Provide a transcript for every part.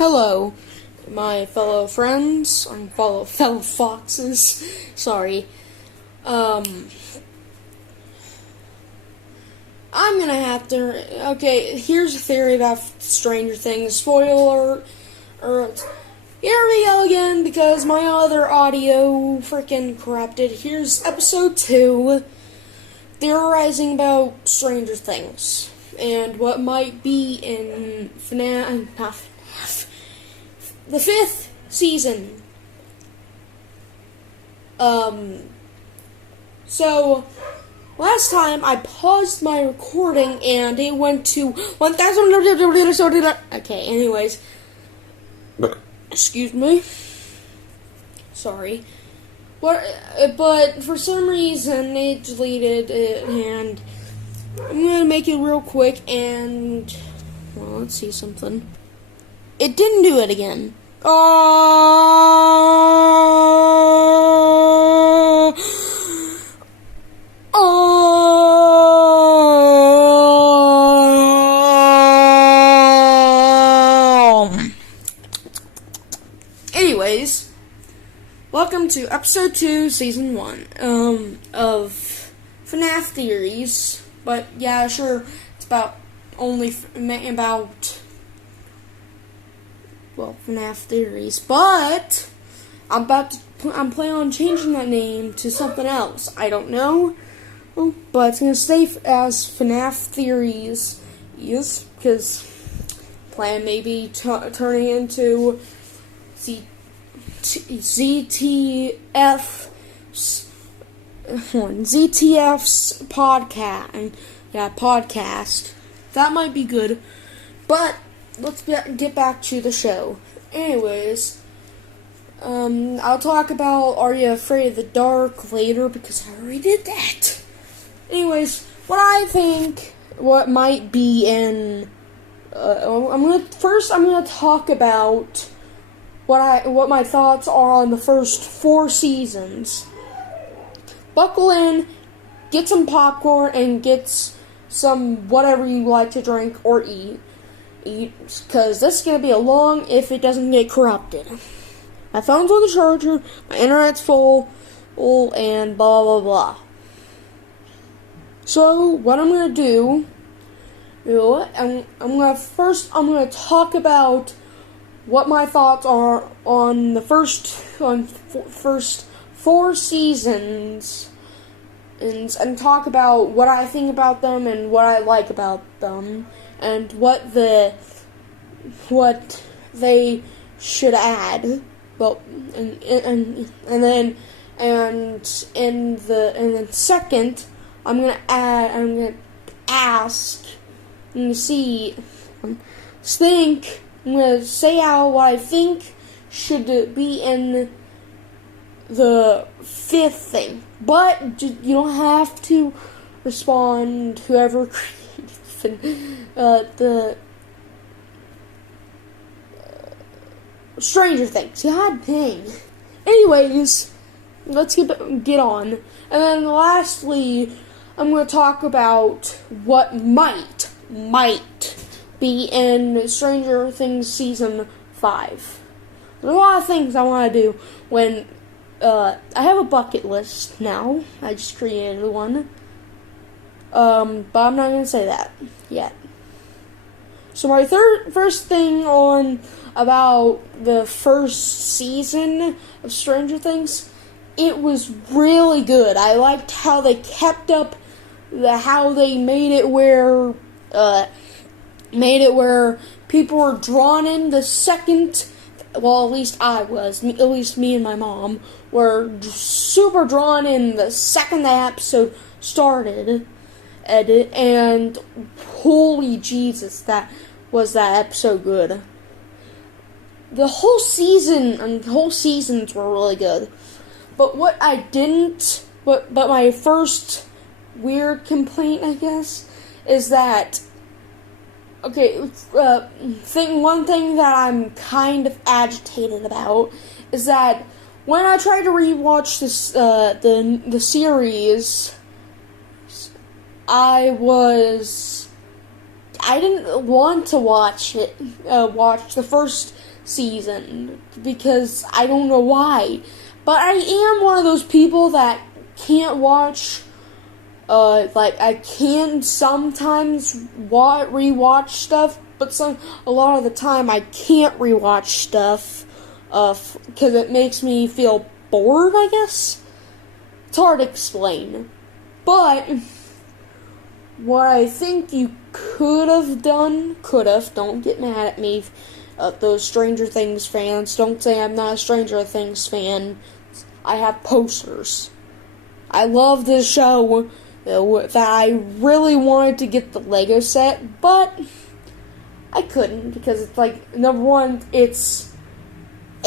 Hello, my fellow friends, fellow foxes, sorry. I'm gonna have to, okay, here's a theory about Stranger Things, spoiler alert. Here we go again, because my other audio freaking corrupted. Here's episode 2, theorizing about Stranger Things, and what might be in the 5th season. So, last time I paused my recording and it went to 1,000. Okay, anyways. Excuse me. Sorry. But for some reason it deleted it, and I'm gonna make it real quick and, well, let's see something. It didn't do it again. Anyways, welcome to episode 2, season 1, of FNAF theories. But yeah, sure, it's about FNAF theories, but I'm planning on changing that name to something else. I don't know, but it's gonna stay as FNAF theories, yes, because plan maybe turning into ZTF's podcast. That might be good, but let's get back to the show. Anyways, I'll talk about Are You Afraid of the Dark later, because I already did that. Anyways, what might be in, I'm gonna talk about what my thoughts are on the first 4 seasons. Buckle in, get some popcorn, and get some whatever you like to drink or eat, because this is going to be a long if it doesn't get corrupted. My phone's on the charger, my internet's full, and blah blah blah. So what I'm going to do, I'm going to talk about what my thoughts are on the first 4 seasons, and talk about what I think about them and what I like about them, and what they should add. Well, and then second, I'm gonna say out what I think should be in the 5th thing. But you don't have to respond whoever the Stranger Things. God dang. Anyways, let's get on. And then lastly, I'm going to talk about what might be in Stranger Things Season 5. There's a lot of things I want to do when, I have a bucket list now. I just created one. But I'm not going to say that yet. So my first thing about the first season of Stranger Things, it was really good. I liked how they kept up how they made it where people were drawn in the second. Well, at least I was. At least me and my mom were super drawn in the second the episode started. And holy Jesus, that episode good. The whole season and whole seasons were really good. But what I didn't, but my first weird complaint, I guess, is that, okay, one thing that I'm kind of agitated about is that when I tried to rewatch this, the series, I didn't want to watch the first season because I don't know why. But I am one of those people that can't watch, I can sometimes rewatch stuff, but a lot of the time I can't rewatch stuff, because it makes me feel bored, I guess. It's hard to explain. But what I think you could have done, don't get mad at me, those Stranger Things fans. Don't say I'm not a Stranger Things fan. I have posters. I love this show, that I really wanted to get the Lego set, but I couldn't because it's like, number one, it's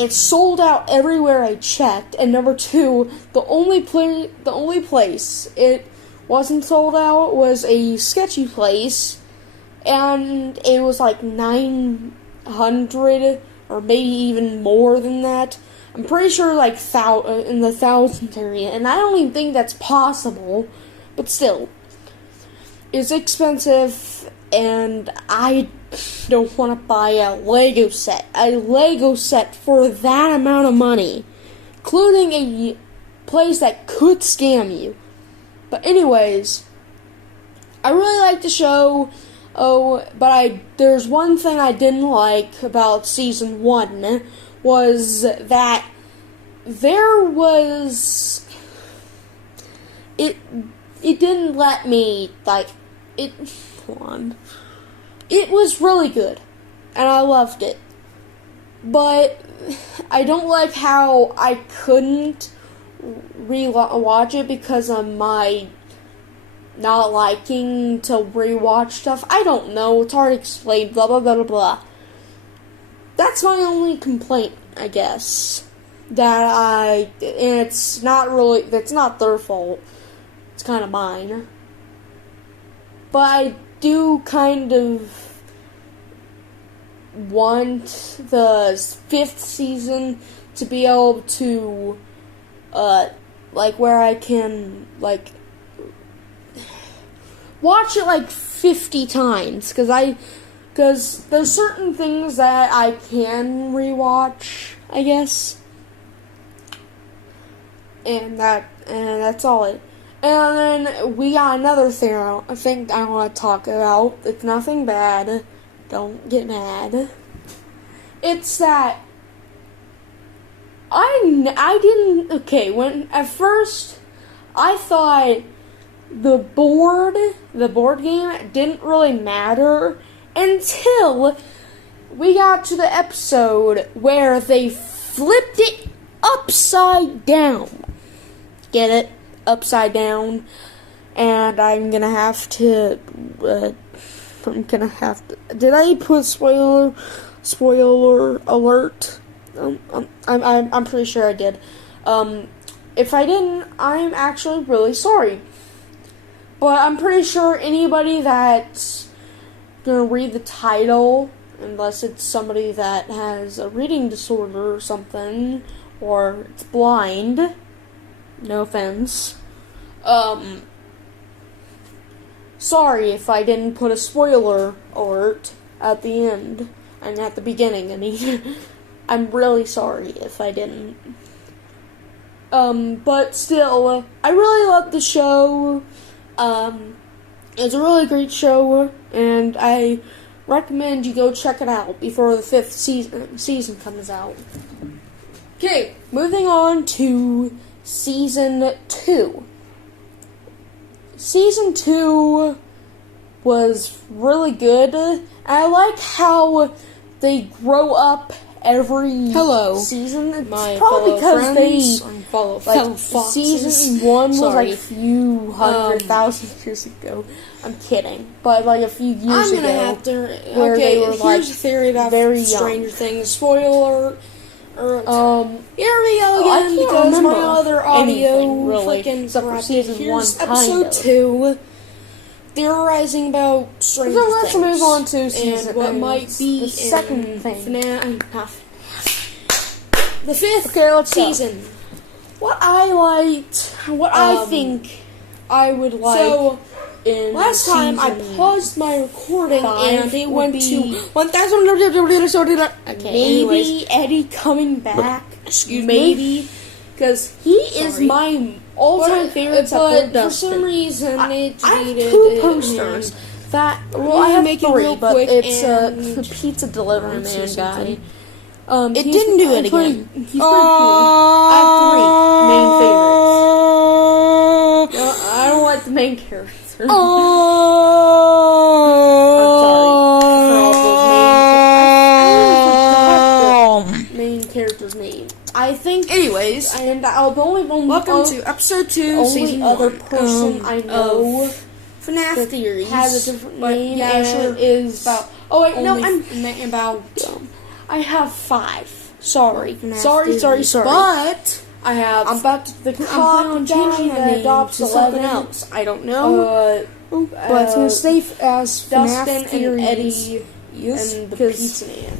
sold out everywhere I checked, and number two, the only place it wasn't sold out was a sketchy place, and it was like 900 or maybe even more than that. I'm pretty sure like in the thousands area, and I don't even think that's possible, but still, it's expensive, and I don't want to buy a Lego set for that amount of money, including a place that could scam you. But anyways, I really like the show. But there's one thing I didn't like about season 1 was that it didn't let me, it was really good, and I loved it, but I don't like how I couldn't rewatch it because of my not liking to rewatch stuff. I don't know, it's hard to explain, blah blah blah blah blah. That's my only complaint, I guess. And it's not their fault. It's kind of mine. But I do kind of want the 5th season to be able to, where I can, watch it 50 times, because there's certain things that I can rewatch, I guess. And that's all it. And then we got another thing I think I want to talk about. It's nothing bad. Don't get mad. It's that I didn't, when at first I thought the board game didn't really matter until we got to the episode where they flipped it upside down. Get it? Upside down. And I'm gonna have to, did I put spoiler alert? I'm pretty sure I did. If I didn't, I'm actually really sorry. But I'm pretty sure anybody that's gonna read the title, unless it's somebody that has a reading disorder or something, or it's blind, no offense, sorry if I didn't put a spoiler alert at the end, and at the beginning, I mean, I'm really sorry if I didn't. But still, I really love the show. It's a really great show, and I recommend you go check it out before the 5th season comes out. Okay, moving on to Season 2. Season 2 was really good, and I like how they grow up every season. It's my probably because friends, season 1 was a few 100,000 years ago. I'm kidding, but a few years ago. I'm gonna have to. Where they were here's a theory about very Stranger young. Things. Spoiler alert. Here we go I again can't because remember my other audio anything, really, freaking except for corrupted. season Here's 1, episode kind of. 2. Theorizing about Stranger Things. So let's move on to season and what might be the second thing. The 5th season. What I liked, what I think I would like. So, in Last time I season paused my recording 5 and it would went be to 1,000. Okay, maybe anyways. Eddie coming back. Excuse me. Maybe because he is Sorry. my all-time favorite. Except But for for Dustin. some reason, they I have deleted 2 it, posters. and That Well, I have make it 3, real but quick it's and the pizza delivery let's see man guy. something. It He's didn't do it pretty- again. He's pretty cool. I have 3 main favorites. I don't like the main characters. I'm sorry for all those main character's name. I think. Anyways, And the only one. welcome to episode 2, only season other 1. person I know Of FNAF that theories has a different but name. yeah, and sure. it is About Oh wait, no, only I'm about I have 5. Sorry, FNAF sorry. theories. But I have. I'm about to the I'm cop planning on guy changing the that name adopts to something 11. else. I don't know, but it's gonna stay as Dustin FNAF theories. and Eddie Yes, and the because pizza man.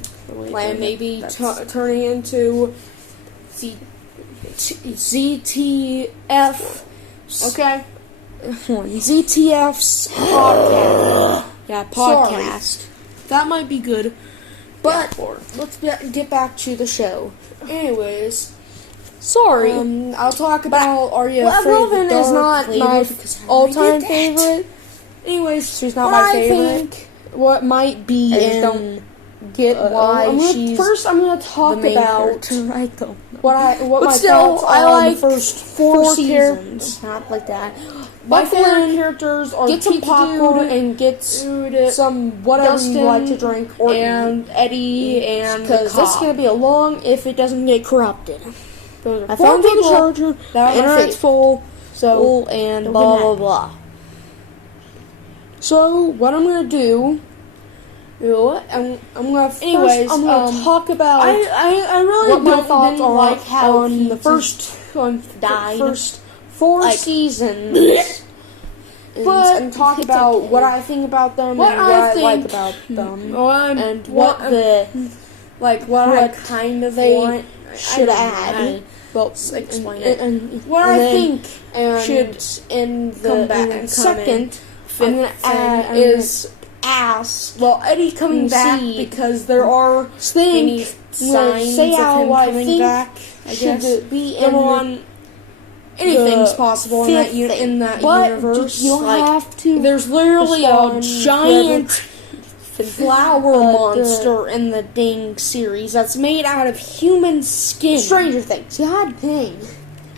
plan maybe That's- turning into ZTF. Okay. ZTF's podcast. Yeah, podcast. That might be good, But yeah, let's get back to the show. Anyways, sorry. I'll talk about Arya. Well, Robin is not my all-time favorite. favorite. Anyways, She's not what my I favorite. think what might be I in don't get why she's first I'm gonna talk the main about character. I don't know. what But my still, thoughts I are on like the first 4 seasons. characters. Not like that. My But favorite then, characters are get some Pizza popcorn Dude and get some whatever Dustin you like to drink or and Eddie and the because this is cop. gonna be a long if it doesn't get corrupted. Those are I 4 found the people charger. that are my Internet's favorite. full. So And don't blah get blah mad. blah. So what I'm gonna do? I'm gonna first, Anyways, I'm gonna talk about I really what my don't thoughts didn't are like how on he the first died. first 4 Like- seasons. But and talk it's about okay. what I think about them What and I what I like think- about them and what what I kind of they want should add. Well, Explain it. And What and I then think should in the come back. in And second, I'm gonna add thing is ask. well Eddie coming and back see- because there are many Think signs say of how him I coming think back. I should guess be in number one. Anything's the possible in that fifth thing. in that But universe. you don't Like, have to. there's literally a respond giant flower monster in the dang series that's made out of human skin. Stranger Things. God dang.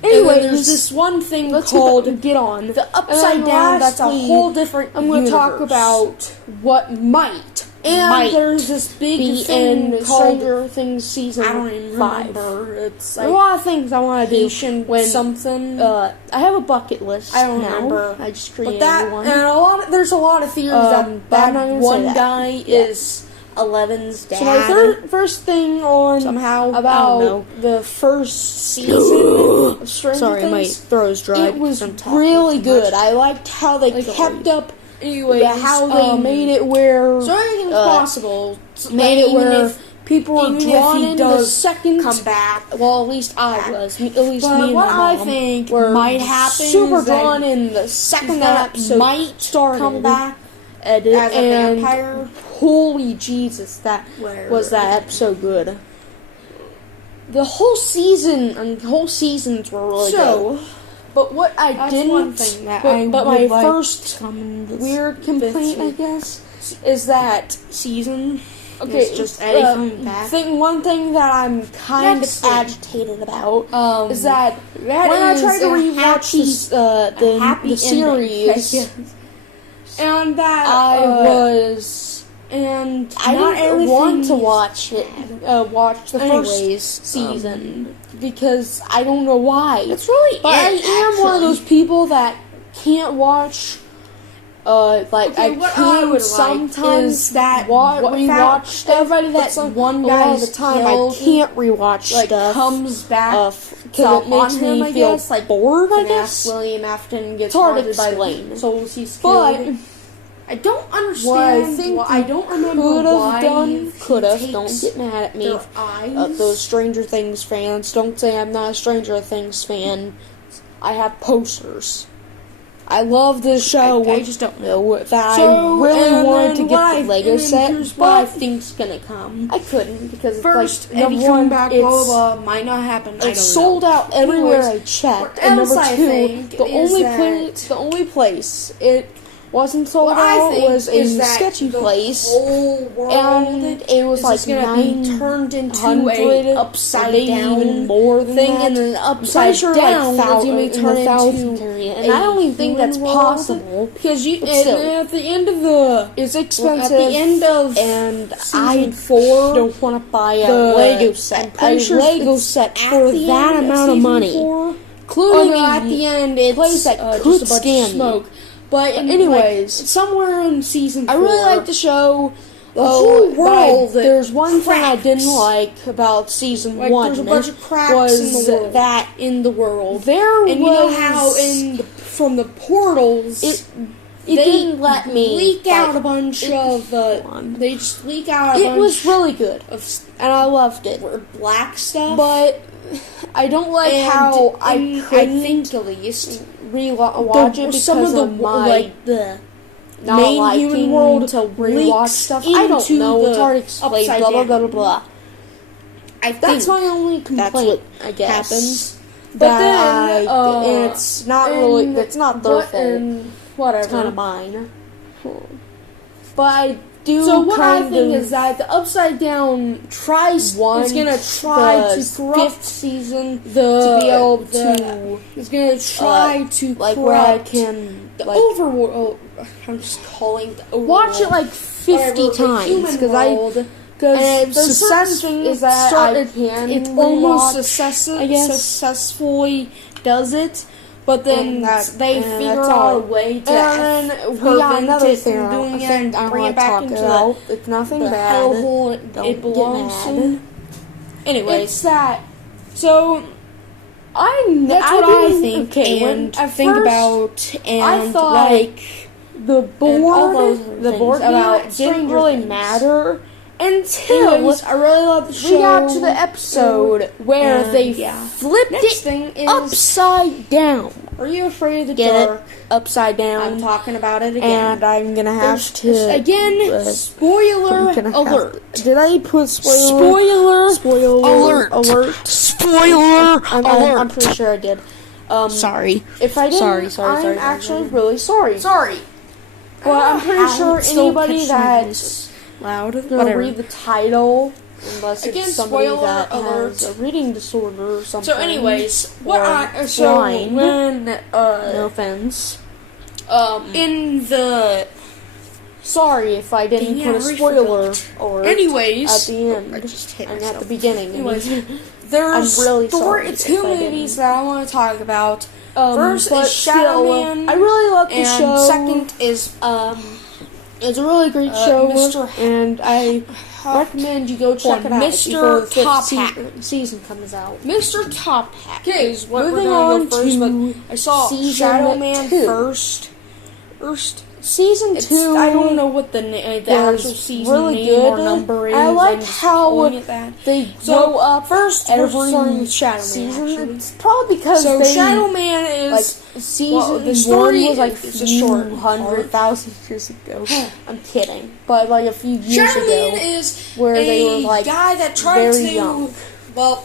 Anyway, Anyways, there's this one thing let's called get on. the Upside And Down. That's a lastly, whole different. I'm going to talk universe. about what might And there's this big be thing in called. Stranger Things season I don't even 5. remember. It's There's like a lot of things I want to do Haitian when something. I have a bucket list. I don't now. remember. I just But created that one. and there's a lot of theories But that I'm not gonna one say that. guy Yeah. is Eleven's dad. So my first thing on somehow about the first season of Stranger Sorry, my Things, throat is dry. it was from talking really too much. good. I liked how they Like kept always. up Anyways, how they made it where So anything's possible. made it Even where if people were even if drawn he into the does second. come back. Well, at least I was. At least But me and what my I mom think were might happen super is that drawn in the second that episode might started. come back and as a vampire. Holy Jesus, that was that episode good. The whole season and the whole seasons were really good. But what I That's didn't, one thing that but, I but would my like first come in this weird complaint, I fifth guess, is that season. okay. It's just Eddie coming back. One thing that I'm kind Next of thing. agitated about is that that when I is try to a rewatch happy- the happy series, ending. And that I was. and I not didn't want everything to watch it. Watch the Anyways, first season because I don't know why. It's really But I am one of those people that can't watch. Like Okay, I what can I would like sometimes is that rewatch stuff. everybody but that's one guy guy at is the time I killed, can't rewatch like stuff. comes back. Because it makes on him, me I feel guess, like bored. I and guess. William Afton gets It's hard to haunted by explain. souls he's But killed. I don't understand. what I think I don't remember could why have done, he could have. takes Don't get mad at me. their eyes. Those Stranger Things fans, don't say I'm not a Stranger Things fan. I have posters. I love the show. I just don't know that I really wanted to get the Lego set, what I think's gonna come. I couldn't because First, like, Eddie number coming one, back, blah blah blah, might not happen. I don't it's sold know. out everywhere I Anyways, checked. what And else number I two, think the is only place it wasn't sold what I out think was a is that sketchy the place, whole world and it was like gonna be turned into a upside down even more than thing, that. and then upside sure, down like, is gonna be turned into area, and I don't even think that's possible because you still, at the end of the it's expensive. At the end of and season I 4, don't want to buy a the Lego set. I'm A sure Lego it's set at for the that end of amount of season money. 4, Including although at the end it's place that could just a bunch scam of you. smoke. But anyways, like, somewhere in season 4, I really like the show. The whole world. There's one thing I cracks. didn't like about season Like, 1. there's a bunch of cracks was in the world. that in the world. there And was, you know how from the portals it they didn't let me leak out like, a bunch of they just leak out a bunch it was really good, of and I loved it. black stuff. But I don't like And how I I think at least watch it because some of the of my like the not main liking human world to rewatch leaks stuff. I don't into know. It's the hard to explain. upside Blah blah down. blah blah blah. I That's think my only complaint. what I guess happens. But But then, then and it's not really. It's not their fault. Whatever. It's kind of mine. But I do. So what I kind think of is that the Upside Down tries want is gonna try the to corrupt fifth season the to be able to It's gonna try to like where I corrupt can the like overworld. I'm just calling the overworld. watch it like 50 times because and the success thing is that I can it's almost rewatch, I guess. successfully does it, but then they figure that's out all. a way to And we got prevent another it thing from doing it I and bring want it to back talk into about. It's nothing the bad. hellhole Don't it belongs get mad. to. Anyways, It's that so that's what I didn't- think okay, when and at think first, about and I thought like the all those board, things board about didn't Stranger really Things. matter until Anyways, I really love the show. we got to the episode where and they yeah. flipped Next it thing is, upside down. are you afraid of the Get dark? it? Upside down. I'm talking about it again. And I'm gonna have There's- to again, spoiler I'm gonna have alert. to- did I put Spoiler spoiler alert. Spoiler alert. I'm pretty sure I did. Sorry. If I didn't, Sorry, I'm actually really sorry. Sorry. Well, I'm pretty sure anybody that's loud, gonna whatever. read the title, unless Again, it's somebody spoiler that alert. has a reading disorder or something. So, anyways, or blind. when No offense. in the Sorry if I didn't Yeah, put a I spoiler alert anyways at the end I just hit and at myself. the beginning. Anyways, I'm there's really sorry if two I movies didn't. that I want to talk about. First but is Shadow still, Man, I really love the and show. second is It's a really great show, Mr. and I recommend you go check it out Mr. before the fifth Top Hat. season comes out. Mr. Top Hat. Okay, is what moving we're gonna on go first, to but I saw season Shadow Man 2. first. Season It's, 2, I don't know what the was actual season really name good. or number is. I like I'm just how calling it that. they So, go up first, we're every starting with Shadow Man, season. actually. It's probably because So they Shadow Man is like season well, the 1 story was like is a short 100,000 years ago. I'm kidding, but like a few years Shadow ago, Man is where a they were like guy that tried very to young.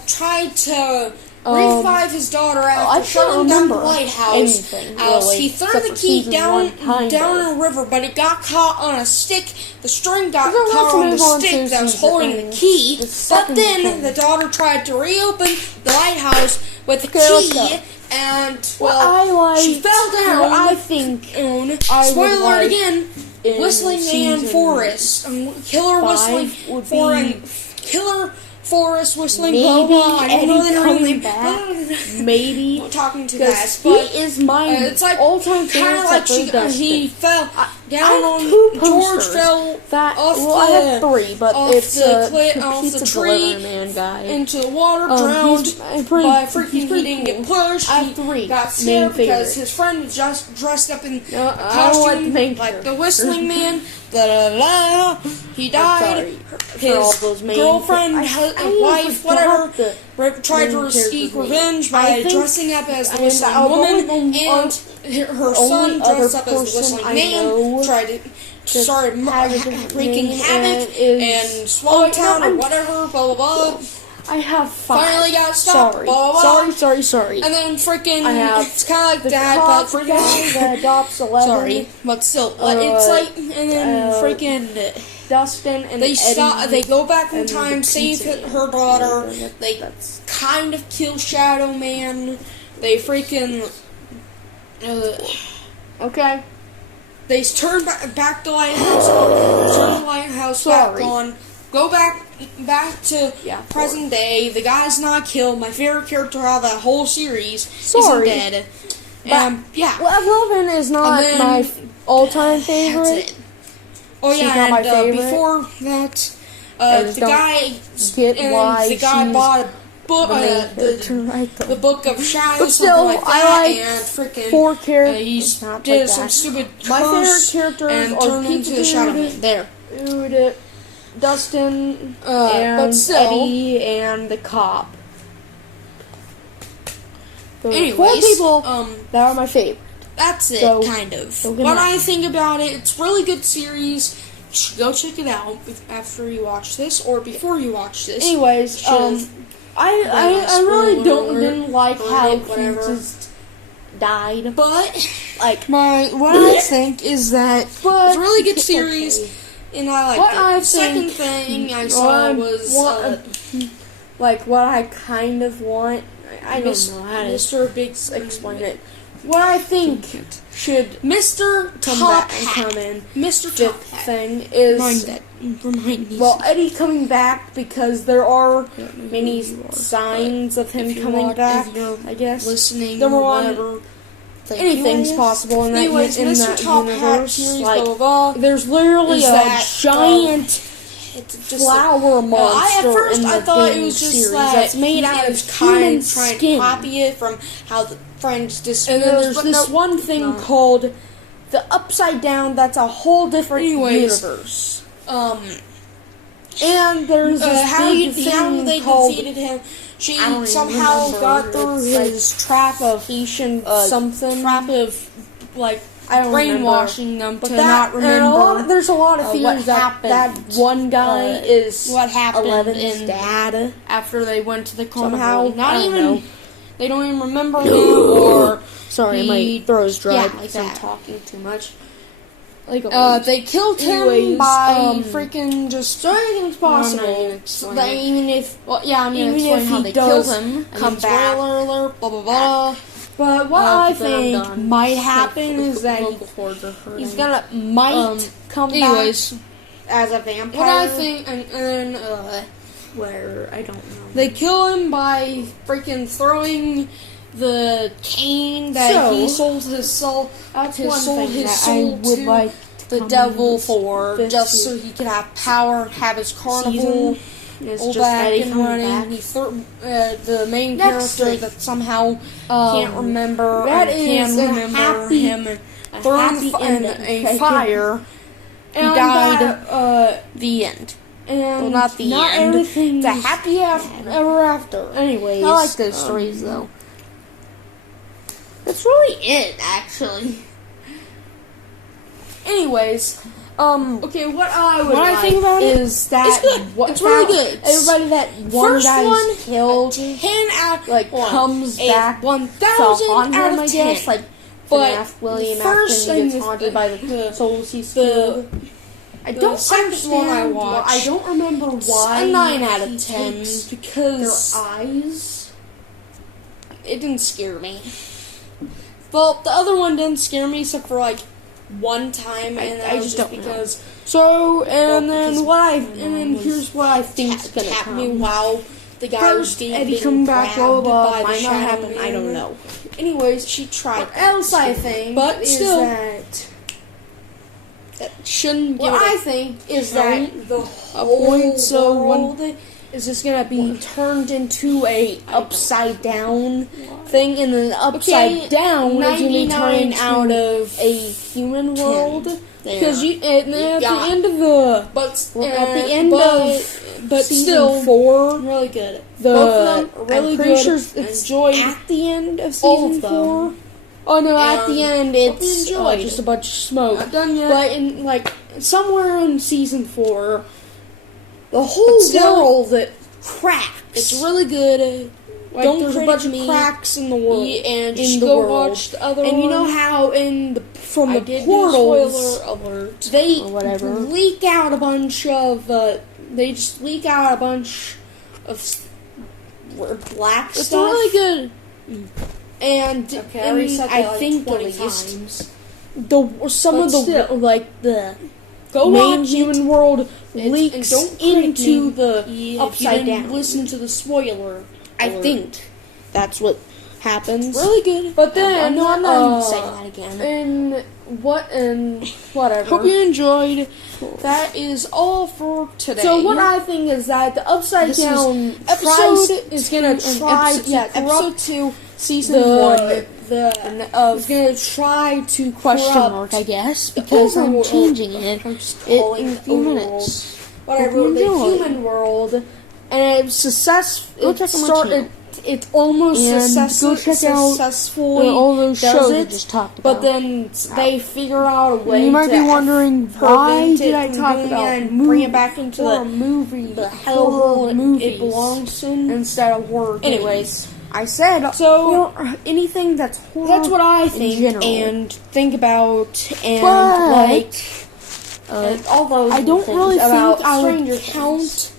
tried to revive his daughter I after can't shutting down the remember lighthouse. anything, really, He threw except the for key season down 1, kind down of. a river, but it got caught on a stick. The string got We're gonna have caught to on the move on stick to that was season- holding the key. the But second then thing. the daughter tried to reopen the lighthouse with the Okay, let's key, go. and What I like, she fell down. what I think I would Spoiler like again. in Whistling Man season Forest. Killer 5 Whistling would Killer Forest Whistling maybe blah blah. I don't know Eddie the real coming name. back. Maybe I'm talking to because that, but he is my it's like all-time kind favorite of like except for he Dustin. fell down I on have 2 George posters. fell That off I have 3, but off it's the a cliff, off pizza the tree delivery man guy. into the water, drowned he's by freaking he's pretty he didn't cool. get pushed. I have He 3 got main scared because favorites. his friend was just dressed up in No, I don't like the costume main like the character. Whistling Man. Da da da. He died. sorry His for all those main girlfriend, I wife, forgot whatever, tried to main seek character's name. revenge I by think- dressing up as the and Whistling I'll Woman go on and her son dressed up as the Whistling Man, started wreaking havoc in Swamp Town or whatever, blah, blah, blah. I have 5. Finally got stopped, Sorry. blah, blah, blah. Sorry. And then freaking, it's kind of like the that, cop but freaking... guy that adopts 11. Sorry, but still, it's like, and then freaking... Dustin and they Eddie, they go back in time, save her daughter. They kind of kill Shadow Man. They freaking okay. They turn back the lighthouse on. Turn the lighthouse back on. Go back to present day. The guy's not killed. My favorite character out of that whole series isn't dead. And yeah, 11 is not my all-time favorite. That's it. Oh yeah, and before that, the guy bought a book, the Book of Shadows, but still, something like that, I like and freaking 4 characters. he did some stupid my curse favorite characters and turned into the Shadow Man. There, dude, Dustin and but still, Eddie and the cop. Anyways, 4 people that are my favorite. That's it, kind of. What I think about it, it's a really good series. You should go check it out after you watch this, or before you watch this. Anyways, I really didn't like how he just died. But, like, what I think is that it's a really good series, and I like it. The second thing I saw was, what I kind of want, I don't know how to Mr. Big explain it. What I think should Mr. come in. Mr. Top thing is remind me. Well, Eddie coming back because there are many signs of him coming back. I guess listening. Number one, anything's possible in that Mr. Top universe. Series, like, blah, blah, blah, there's literally a giant flower monster. At first, in the I thought game it was just series like that's made out of human trying skin. to copy it from how the Friends and then there's this one thing called the Upside Down. That's a whole different universe. And there's this how big they defeated him. She somehow got through his trap of Haitian something. Trap of like brainwashing them to not remember. There's a lot of theories that one guy is what happened 11's dad after they went to the carnival. Somehow, not even. They don't even remember him, or sorry, my throat's dry because I'm talking too much. They killed him by freaking just anything's possible. Even if how they killed him, come back. Spoiler alert, blah blah blah. But what I think might happen is that he's gonna come back as a vampire. What I think, and then where I don't know. They kill him by freaking throwing the cane that he sold his soul. His soul to the devil for, just so he could have power, have his carnival go back and running. The main character that somehow can't remember, can remember him throwing a fire. He died. The end. And not the end. It's a happy ever after. Anyways, I like those stories though. That's really it, actually. Anyways, okay, what I think about is that it's good. It's really good. Everybody that one guy's killed, 10 out comes back 1,000 out of 10. Like, but William first after he gets haunted by the souls he's killed. I don't understand. One I watched. I don't remember why. A 9 out of 10 because their eyes. It didn't scare me. Well, the other one didn't scare me except for like one time, and I just don't because. Know. So and then here's what I think's gonna happen. Me while the guy was Eddie come back, blah blah blah. Might not happen. I don't know. Anyways, she tried. What else I think, but still. That shouldn't what I think is that the whole world is just gonna be turned into a upside down thing, and then upside down is gonna be turned out of a human world. Because at the end of the but season still 4, really good. Both of them are really I'm pretty good. sure it's Joy at the end of season 4. Oh no! At the end, it's enjoyed just it. a bunch of smoke. Not done yet. But in somewhere in season 4, the whole world that cracks. It's really good. There's a bunch of cracks in the world, and in just the go world. watch the other and you know one. how from the portals, Spoiler alert. they or whatever. leak out a bunch of they just leak out a bunch of black It's stuff. really good. And Okay, I already said that I think 20 at least times. some But of the still. the Go main watch human it. world And leaks don't critic into me the if upside you didn't down. listen to the spoiler. I alert. think that's what happens. Really good. But then, No, I'm not even saying that again. And whatever. Hope you enjoyed. That is all for today. So what I think is that the upside This down is episode is gonna try to episode corrupt 2, season the 1. is gonna try to Question corrupt mark, I guess, because I'm overworld. changing it I'm just in calling a it few overworld. minutes. Whatever, Hope you the enjoy. human world, and it's successful. Go check out my channel. It's almost And go check out successfully all those does shows I it, just talked but about. then they figure out a way. You might to be wondering, why prevent did it I from talk doing about it and bring it back into horror the movie, the horror hellhole movies it belongs in instead of horror games? Anyways, I said So, anything that's horror. that's what I think general. and think about and But, and all those I don't things really about think I would Stranger count. Things.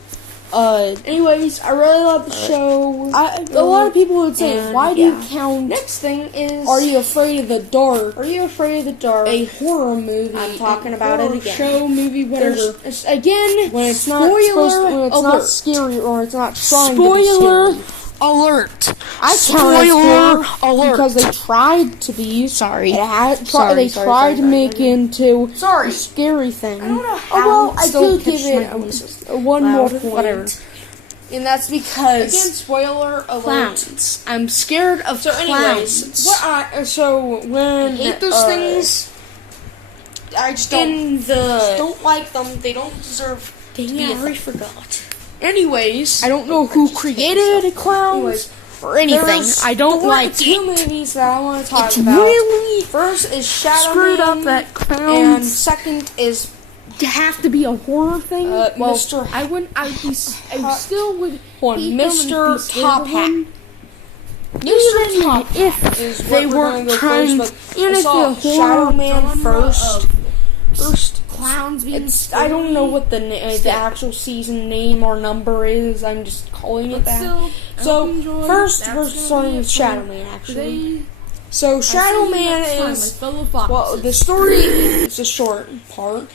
Anyways, I really love the show. A lot of people would say, And, why do yeah. you count? Next thing is, Are you afraid of the dark? Are you afraid of the dark? A horror movie. I'm talking a about it horror again. Show, movie, whatever. There's, again, When it's not spoiler supposed, when it's alert. not scary or it's not trying Spoiler to be scary. alert. I count it Spoiler scary alert. because they tried to be. Sorry. They tried to make it into Sorry. a scary thing. I don't know how Well, I still do give catch it my voice. one more Loud, point. whatever. And that's because Again, spoiler alert. clowns. I'm scared of So, anyways, clowns. when I hate those things. I just don't like them. They don't deserve to be a thing. forgot. Anyways, I don't know who created clowns Anyways, or anything. there's I don't there are like two it. movies that I want to talk It's about. really First is Shadow screwed Man, up that and clowns second is have to be a horror thing. well, Mr. I wouldn't. I still would. one hate them Mr. if they Top were Hat. one. Mr. Top Hat If is they what we're weren't gonna go trying, first, but even I if saw the horror Shadow Man genre first. First clowns being I don't know scary, what the actual season name or number is. I'm just calling it but that. still, So enjoy. first, That's we're gonna starting be with it Shadow for Man. Actually, today. so Shadow See you Man next time, is my fellow foxes. well. The story is a short part.